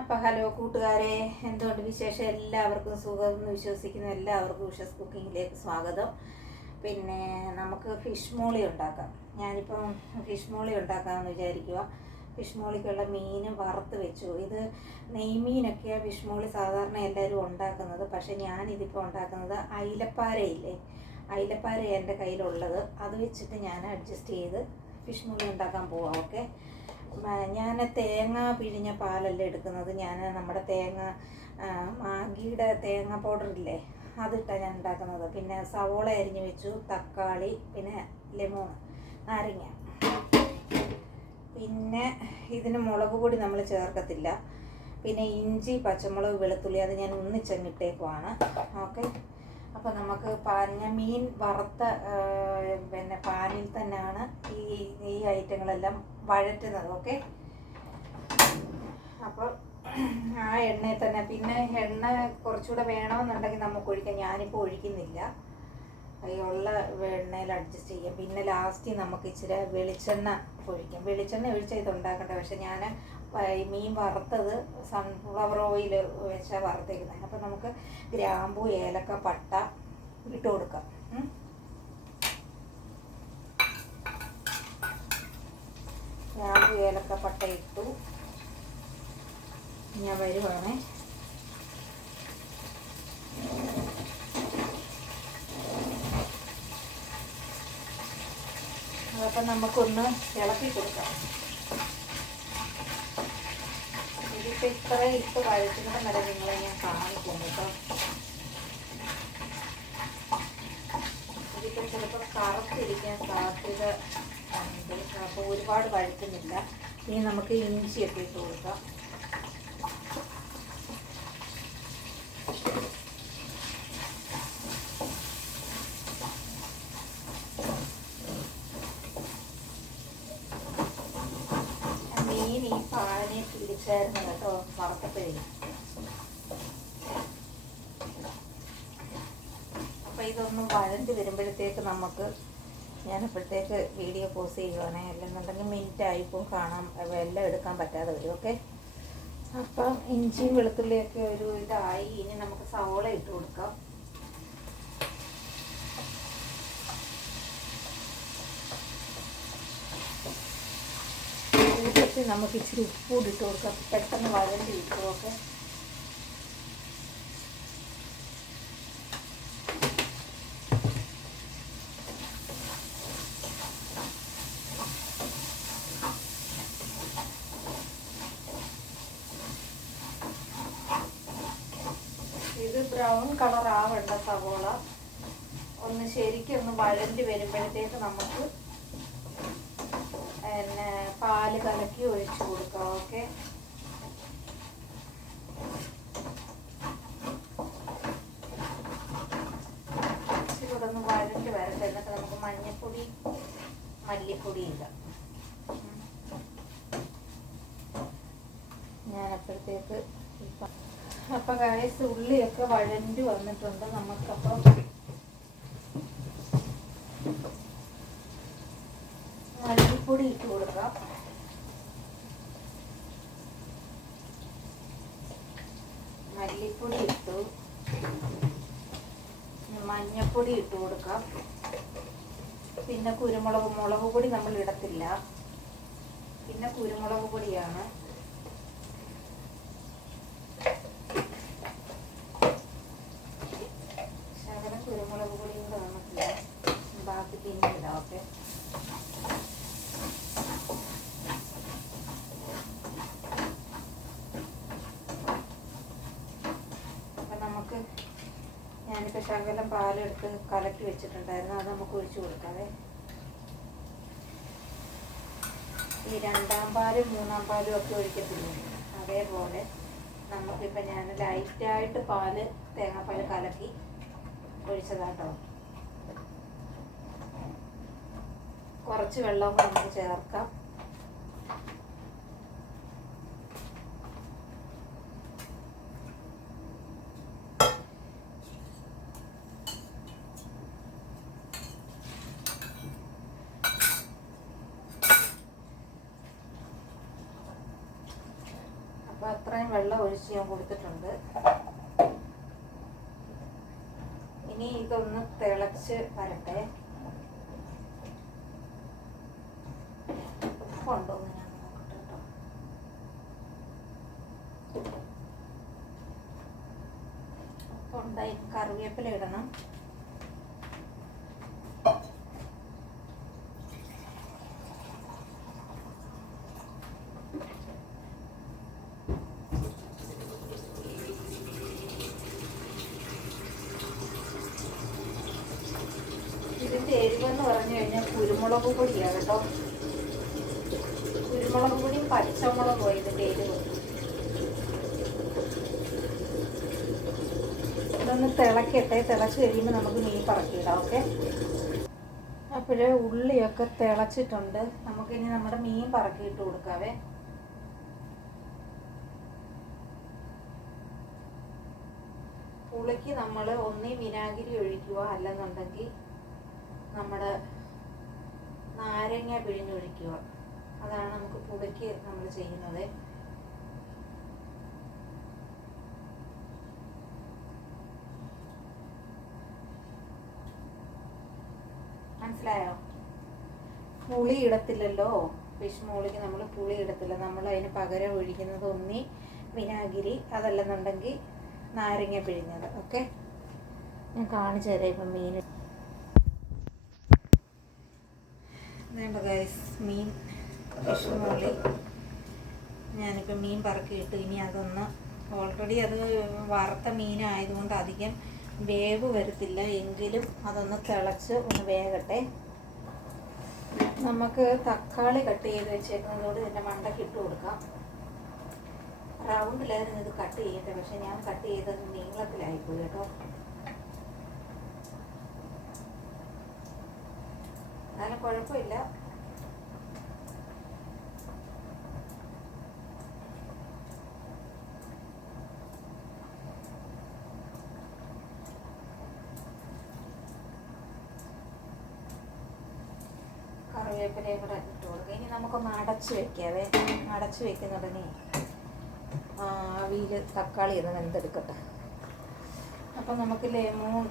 അപ്പം ഹലോ കൂട്ടുകാരെ, എന്തുകൊണ്ട് വിശേഷം? എല്ലാവർക്കും സുഖമെന്ന് വിശ്വസിക്കുന്ന എല്ലാവർക്കും ഉഷസ് കുക്കിങ്ങിലേക്ക് സ്വാഗതം. പിന്നെ നമുക്ക് ഫിഷ് മോളി ഉണ്ടാക്കാം. ഞാനിപ്പം ഫിഷ് മോളി ഉണ്ടാക്കാമെന്ന് വിചാരിക്കുക. ഫിഷ് മോളിക്കുള്ള മീൻ വറുത്ത് വെച്ചു. ഇത് നെയ്മീനൊക്കെയാണ് ഫിഷ് മോളി സാധാരണ എല്ലാവരും ഉണ്ടാക്കുന്നത്. പക്ഷേ ഞാനിതിപ്പോൾ ഉണ്ടാക്കുന്നത് അയിലപ്പാരയില്ലേ, അയിലപ്പാര എൻ്റെ കയ്യിലുള്ളത്, അത് വെച്ചിട്ട് ഞാൻ അഡ്ജസ്റ്റ് ചെയ്ത് ഫിഷ് മോളി ഉണ്ടാക്കാൻ പോവാം. ഓക്കെ, ഞാൻ തേങ്ങ പിഴിഞ്ഞ പാലല്ല എടുക്കുന്നത്. ഞാൻ നമ്മുടെ മാഗിയുടെ തേങ്ങ പൗഡറില്ലേ, അതിട്ടാണ് ഞാൻ ഉണ്ടാക്കുന്നത്. പിന്നെ സവോള അരിഞ്ഞ് വെച്ചു, തക്കാളി, പിന്നെ ലെമൺ, നാരങ്ങ. പിന്നെ ഇതിന് മുളക് പൊടി നമ്മൾ ചേർക്കത്തില്ല. പിന്നെ ഇഞ്ചി, പച്ചമുളക്, വെളുത്തുള്ളി അത് ഞാൻ ഒന്നിച്ചങ്ങിട്ടേക്കുവാണ്. ഓക്കെ, അപ്പോൾ നമുക്ക് മീൻ വറുത്ത പിന്നെ പാനിൽ തന്നെയാണ് ഈ ഐറ്റങ്ങളെല്ലാം വഴറ്റുന്നത്. ഓക്കെ, അപ്പോൾ ആ എണ്ണയിൽ തന്നെ. പിന്നെ എണ്ണ കുറച്ചുകൂടെ വേണമെന്നുണ്ടെങ്കിൽ നമുക്ക് ഒഴിക്കാം. ഞാനിപ്പോൾ ഒഴിക്കുന്നില്ല, ഉള്ള എണ്ണയിൽ അഡ്ജസ്റ്റ് ചെയ്യാം. പിന്നെ ലാസ്റ്റ് നമുക്ക് ഇച്ചിരി വെളിച്ചെണ്ണ ഒഴിക്കാം. വെളിച്ചെണ്ണ ഒഴിച്ചാൽ ഇത് ഉണ്ടാക്കട്ടെ. പക്ഷെ ഞാൻ മീൻ വറുത്തത് സൺഫ്ലവർ ഓയിൽ വെച്ചാൽ വറുത്തേക്കുന്നത്. അപ്പോൾ നമുക്ക് ഗ്രാമ്പൂ, ഏലക്ക, പട്ട ഇട്ട് കൊടുക്കാം. ഗ്രാമ്പൂ, ഏലക്ക, പട്ട ഇട്ടു. ഞാൻ വരുവാണേ. അതൊക്കെ നമുക്കൊന്ന് ഇളക്കി കൊടുക്കാം. ഇതിപ്പോൾ ഇത്ര ഇട്ട് വഴറ്റുന്നത് വരെ നിങ്ങളെ ഞാൻ കാണിക്കും കേട്ടോ. ഇതിപ്പോൾ ചിലപ്പോൾ കറുത്തിരിക്കാൻ സാധ്യത ഉണ്ട്. അപ്പോൾ ഒരുപാട് വഴറ്റുന്നില്ല. ഇനി നമുക്ക് ഇഞ്ചിയൊക്കെ ഇട്ട് കൊടുക്കാം. മീൻ ഈ പാനെ പിടിച്ചായിരുന്നു കേട്ടോ വറുത്തപ്പോഴേ. അപ്പോൾ ഇതൊന്ന് വഴണ്ടി വരുമ്പോഴത്തേക്ക് ഞാനപ്പോഴത്തേക്ക് വീഡിയോ പോസ് ചെയ്യുവാണേ. അല്ലെന്നുണ്ടെങ്കിൽ മിനിറ്റ് ആയിപ്പോൾ കാണാം, എല്ലാം എടുക്കാൻ പറ്റാതെ വരും. ഓക്കെ, അപ്പം ഇഞ്ചിയും വെളുത്തുള്ളിയൊക്കെ ഒരു ഇതായി. ഇനി നമുക്ക് സവോള ഇട്ട് കൊടുക്കാം. കൂട്ടത്തിൽ നമുക്ക് ഇച്ചിരി ഉപ്പൂടി ഇട്ട് കൊടുക്കാം, പെട്ടെന്ന് വഴണ്ടി കിട്ടും. ഓക്കെ, ഇത് ബ്രൗൺ കളർ ആവേണ്ട. സവോള ഒന്ന് ശരിക്കൊന്ന് വഴണ്ടി വരുമ്പോഴത്തേക്ക് നമുക്ക് പിന്നെ പാല് കലക്കി ഒഴിച്ചു കൊടുക്കാം. ഓക്കെ, ഇച്ചിരി കൂടെ ഒന്ന് വഴണ്ടി വരട്ടെ. എന്നിട്ട് നമുക്ക് മഞ്ഞൾപ്പൊടി, മല്ലിപ്പൊടി ഇടാം. ഞാനപ്പോഴത്തേക്ക് അപ്പം ഗായ്സ് ഉള്ളിയൊക്കെ വഴണ്ടി വന്നിട്ടുണ്ട്. നമുക്കപ്പം മല്ലിപ്പൊടി ഇട്ട് കൊടുക്കാം. മല്ലിപ്പൊടി ഇട്ടു. മഞ്ഞപ്പൊടി ഇട്ട് കൊടുക്കാം. പിന്നെ മുളക് പൊടി നമ്മൾ ഇടത്തില്ല. പിന്നെ കുരുമുളക് പൊടിയാണ്. ശകലം കുരുമുളക് പൊടിയും കൂടെ നമുക്കില്ല, ബാക്കി പിന്നെ ഇടാം. ഓക്കെ, ഞാനിപ്പോൾ ശകലം പാലെടുത്ത് കലക്കി വെച്ചിട്ടുണ്ടായിരുന്നു, അത് നമുക്ക് ഒഴിച്ചു കൊടുക്കാതെ. ഈ രണ്ടാം പാലും മൂന്നാം പാലും ഒക്കെ ഒഴിക്കത്തില്ലേ, അതേപോലെ നമുക്കിപ്പോൾ ഞാൻ ലൈറ്റായിട്ട് തേങ്ങാപ്പാൽ കലക്കി ഒഴിച്ചതാട്ടോ. കുറച്ച് വെള്ളം നമുക്ക് ചേർക്കാം. അപ്പോൾ അത്രയും വെള്ളം ഒഴിച്ച് ഞാൻ കൊടുത്തിട്ടുണ്ട്. ഇനി ഇതൊന്ന് തിളച്ച് വരട്ടെ. ഉപ്പുണ്ടോന്ന് ഞാൻ നോക്കട്ടെ കേട്ടോ. ഉപ്പുണ്ടായി. കറിവേപ്പില ഇടണം. ഇതിൻ്റെ എരിവെന്ന് പറഞ്ഞു കഴിഞ്ഞാൽ കുരുമുളക് പൊടിയാണ് കേട്ടോ. കുരുമുളക് പൊടിയും പച്ചമുളകും ഇതിൻ്റെ എരിവ്. ഇതൊന്ന് തിളക്കട്ടെ. തിളച്ച് കഴിയുമ്പോൾ നമുക്ക് മീൻ പറക്കിയിടാം. ഓക്കെ. അപ്പോഴേ ഉള്ളിയൊക്കെ തിളച്ചിട്ടുണ്ട്. നമുക്കിനി നമ്മുടെ മീൻ പറക്കിയിട്ട് കൊടുക്കാവേ. പുളിക്ക് നമ്മൾ ഒന്നീ വിനാഗിരി ഒഴിക്കുക, അല്ലെന്നുണ്ടെങ്കിൽ നമ്മുടെ നാരങ്ങ പിഴിഞ്ഞൊഴിക്കുക. അതാണ് നമുക്ക് പുളിക്ക് നമ്മൾ ചെയ്യുന്നത്. മനസ്സിലായോ? പുളി ഇടത്തില്ലല്ലോ. ഫിഷ് മോളിക്ക് നമ്മൾ പുളി ഇടത്തില്ല. നമ്മൾ അതിന് പകരം ഒഴിക്കുന്നത് ഒന്നി വിനാഗിരി, അതല്ലെന്നുണ്ടെങ്കിൽ നാരങ്ങ പിഴിഞ്ഞത്. ഓക്കെ, ഞാൻ കാണിച്ചു തരാം. ഇപ്പം മീൻ വേണ്ട ഗൈസ്. മീൻ ഫിഷ് മോളി ഞാനിപ്പോൾ മീൻ പറക്കിയിട്ട് ഇനി അതൊന്ന്, ഓൾറെഡി അത് വറുത്ത മീനായതുകൊണ്ട് അധികം വേവ് വരത്തില്ല, എങ്കിലും അതൊന്ന് തിളച്ച് ഒന്ന് വേകട്ടെ. നമുക്ക് തക്കാളി കട്ട് ചെയ്ത് വെച്ചേക്കുന്നതോട് ഇതിൻ്റെ മണ്ടയ്ക്ക് ഇട്ട് കൊടുക്കാം. റൗണ്ടിലായിരുന്നു ഇത് കട്ട് ചെയ്യട്ടെ, പക്ഷെ ഞാൻ കട്ട് ചെയ്തത് നീളത്തിലായിപ്പോയി കേട്ടോ. എന്നാലും കുഴപ്പമില്ല. കറിവേപ്പിലയും കൂടെ ഇട്ട് കൊടുക്കുക. ഇനി നമുക്കൊന്ന് അടച്ച് വെക്കാവേ. അടച്ച് വെക്കുന്ന ഉടനെ അവിയിൽ തക്കാളി ഒന്ന് വെന്തെടുക്കട്ടെ. അപ്പം നമുക്ക് ലെമൺ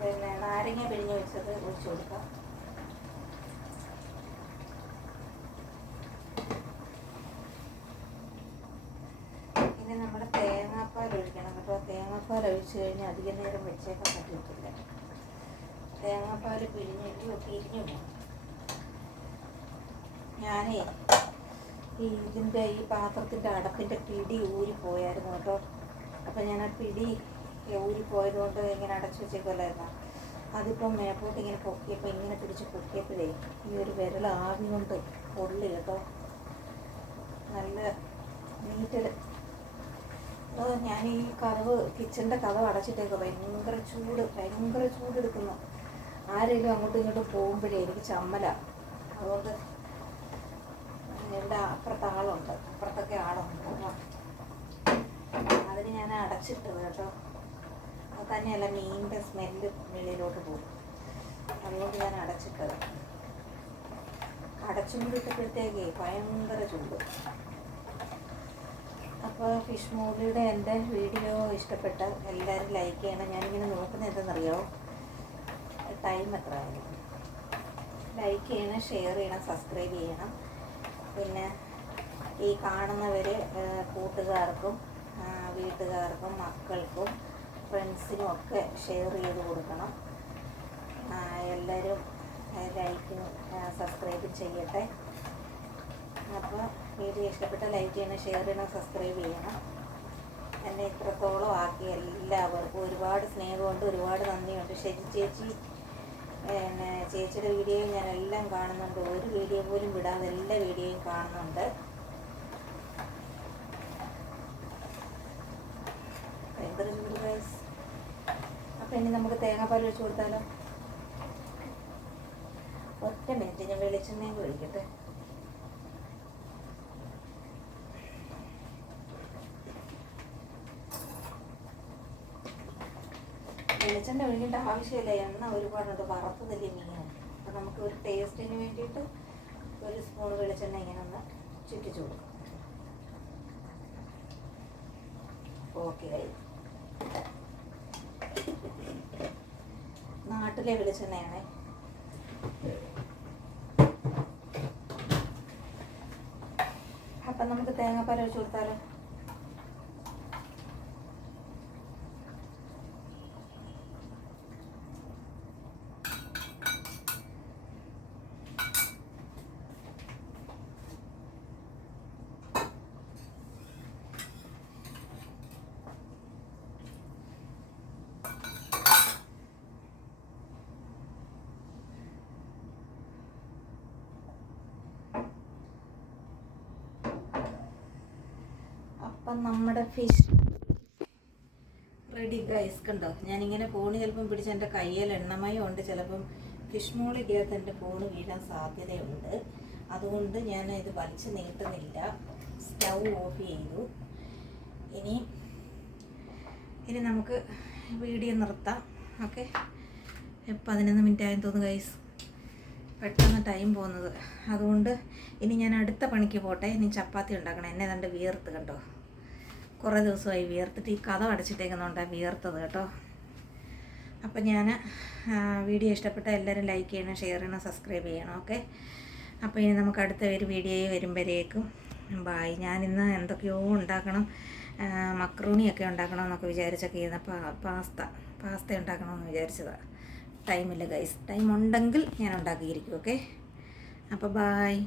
പിന്നെ നാരങ്ങ പിഴിഞ്ഞ് വെച്ചത് ഒഴിച്ച് കൊടുക്കാം. ഇനി നമ്മുടെ തേങ്ങാപ്പാൽ ഒഴിക്കണം കേട്ടോ. തേങ്ങാപ്പാൽ ഒഴിച്ച് കഴിഞ്ഞാൽ അധികം നേരം വെച്ചേക്കാൻ പറ്റത്തില്ല. തേങ്ങാപ്പാൽ പിരിഞ്ഞു പോകും. ഞാനേ ഇതിൻ്റെ ഈ പാത്രത്തിൻ്റെ അടപ്പിൻ്റെ പിടി ഊരിപ്പോയായിരുന്നു കേട്ടോ. അപ്പം ഞാൻ ആ പിടി ഊരിപ്പോയതുകൊണ്ട് ഇങ്ങനെ അടച്ചു വെച്ചേക്കുമല്ലായിരുന്നു. അതിപ്പം മേപ്പോട്ട് ഇങ്ങനെ പൊക്കിയപ്പോൾ, ഇങ്ങനെ പിടിച്ച് പൊക്കിയപ്പോഴേ ഈ ഒരു വിരൽ ആവി കൊണ്ട് പൊള്ളി കേട്ടോ. നല്ല നീറ്റിൽ ഞാൻ ഈ കിച്ചൻ്റെ കതവ് അടച്ചിട്ടേക്കോ. ഭയങ്കര ചൂട് എടുക്കുന്നു. ആരെങ്കിലും അങ്ങോട്ടും ഇങ്ങോട്ടും പോകുമ്പോഴേ എനിക്ക് ചമ്മല. അതുകൊണ്ട് എൻ്റെ അപ്പുറത്തെ ആളുണ്ട്, അപ്പുറത്തൊക്കെ ആളുണ്ട്. അതിന് ഞാൻ അടച്ചിട്ടത് കേട്ടോ. അത് തന്നെയല്ല, മീനിൻ്റെ സ്മെല്ല് വെളിയിലോട്ട് പോകും. അതുകൊണ്ട് ഞാൻ അടച്ചിട്ടത്. അടച്ചുകൊണ്ടിട്ടപ്പോഴത്തേക്ക് ഭയങ്കര ചൂട്. അപ്പോൾ ഫിഷ് മോളിയുടെ എൻ്റെ വീഡിയോ ഇഷ്ടപ്പെട്ട എല്ലാവരും ലൈക്ക് ചെയ്യണം. ഞാനിങ്ങനെ നോക്കുന്നത് എന്തെന്നറിയാമോ, ടൈം എത്ര ആയാലും. ലൈക്ക് ചെയ്യണം, ഷെയർ ചെയ്യണം, സബ്സ്ക്രൈബ് ചെയ്യണം. പിന്നെ ഈ കാണുന്നവർ കൂട്ടുകാർക്കും വീട്ടുകാർക്കും മക്കൾക്കും ഫ്രണ്ട്സിനും ഒക്കെ ഷെയർ ചെയ്ത് കൊടുക്കണം. എല്ലാവരും ലൈക്കും സബ്സ്ക്രൈബും ചെയ്യട്ടെ. അപ്പോൾ വീഡിയോ ഇഷ്ടപ്പെട്ട ലൈക്ക് ചെയ്യണം, ഷെയർ ചെയ്യണം, സബ്സ്ക്രൈബ് ചെയ്യണം. എന്നെ ഇത്രത്തോളം ആക്കി എല്ലാവർക്കും ഒരുപാട് സ്നേഹമുണ്ട്, ഒരുപാട് നന്ദിയുണ്ട്. ശരി ചേച്ചി, പിന്നെ ചേച്ചിയുടെ വീഡിയോയും ഞാൻ എല്ലാം കാണുന്നുണ്ട്. ഒരു വീഡിയോ പോലും വിടാതെ എല്ലാ വീഡിയോയും കാണുന്നുണ്ട്. ഭയങ്കര ചൂട് ഗൈസ്. അപ്പം ഇനി നമുക്ക് തേങ്ങാപ്പാൽ ഒഴിച്ച് കൊടുത്താലോ? ഒറ്റ മിനിറ്റ്, ഞാൻ വെളിച്ചെണ്ണയും ഒഴിക്കട്ടെ. വെളിച്ചെണ്ണ ഒഴിക്കേണ്ട ആവശ്യമില്ല, എണ്ണ ഒരുപാടുണ്ട്. വറുത്തതല്ലേ മീനാണ്. അപ്പം നമുക്ക് ഒരു ടേസ്റ്റിന് വേണ്ടിയിട്ട് ഒരു സ്പൂൺ വെളിച്ചെണ്ണ ഇങ്ങനെ ഒന്ന് ചുറ്റിച്ചു കൊടുക്കും. ഓക്കെ ആയി. നാട്ടിലെ വെളിച്ചെണ്ണയാണ്. അപ്പം നമുക്ക് തേങ്ങാപ്പാൽ ഒഴിച്ച് കൊടുത്താലോ? അപ്പം നമ്മുടെ ഫിഷ് റെഡി ഗൈസ്. കണ്ടോ, ഞാനിങ്ങനെ ഫോണ് ചിലപ്പം പിടിച്ച് എൻ്റെ കയ്യിൽ എണ്ണമയം ഉണ്ട്. ചിലപ്പം ഫിഷ് മോളിക്കകത്ത് എൻ്റെ ഫോണ് വീഴാൻ സാധ്യതയുണ്ട്. അതുകൊണ്ട് ഞാൻ ഇത് വലിച്ച് നീട്ടുന്നില്ല. സ്റ്റൗ ഓഫ് ചെയ്തു. ഇനി നമുക്ക് വീഡിയോ നിർത്താം. ഓക്കെ, 11 മിനിറ്റ് ആയെന്ന് തോന്നുന്നു ഗൈസ്. പെട്ടെന്ന് ടൈം പോകുന്നത്. അതുകൊണ്ട് ഇനി ഞാൻ അടുത്ത പണിക്ക് പോട്ടെ. ഇനി ചപ്പാത്തി ഉണ്ടാക്കണം. എന്നെ കണ്ട് വിയർത്ത്. കണ്ടോ, കുറേ ദിവസമായി വിയർത്തിട്ട്. ഈ കഥ അടച്ചിട്ടേക്കുന്നുണ്ടാണ് വിയർത്തത് കേട്ടോ. അപ്പം ഞാൻ വീഡിയോ ഇഷ്ടപ്പെട്ട എല്ലാവരും ലൈക്ക് ചെയ്യണം, ഷെയർ ചെയ്യണം, സബ്സ്ക്രൈബ് ചെയ്യണം. ഓക്കെ, അപ്പോൾ ഇനി നമുക്ക് അടുത്ത ഒരു വീഡിയോ വരുമ്പോഴേക്കും ബായ്. ഞാനിന്ന് എന്തൊക്കെയോ ഉണ്ടാക്കണം, മക്രൂണിയൊക്കെ ഉണ്ടാക്കണം എന്നൊക്കെ വിചാരിച്ചൊക്കെ ചെയ്യുന്ന പാസ്ത ഉണ്ടാക്കണമെന്ന് വിചാരിച്ചതാണ്. ടൈമില്ല ഗൈസ്. ടൈം ഉണ്ടെങ്കിൽ ഞാൻ ഉണ്ടാക്കിയിരിക്കും. ഓക്കെ, അപ്പോൾ ബായ്.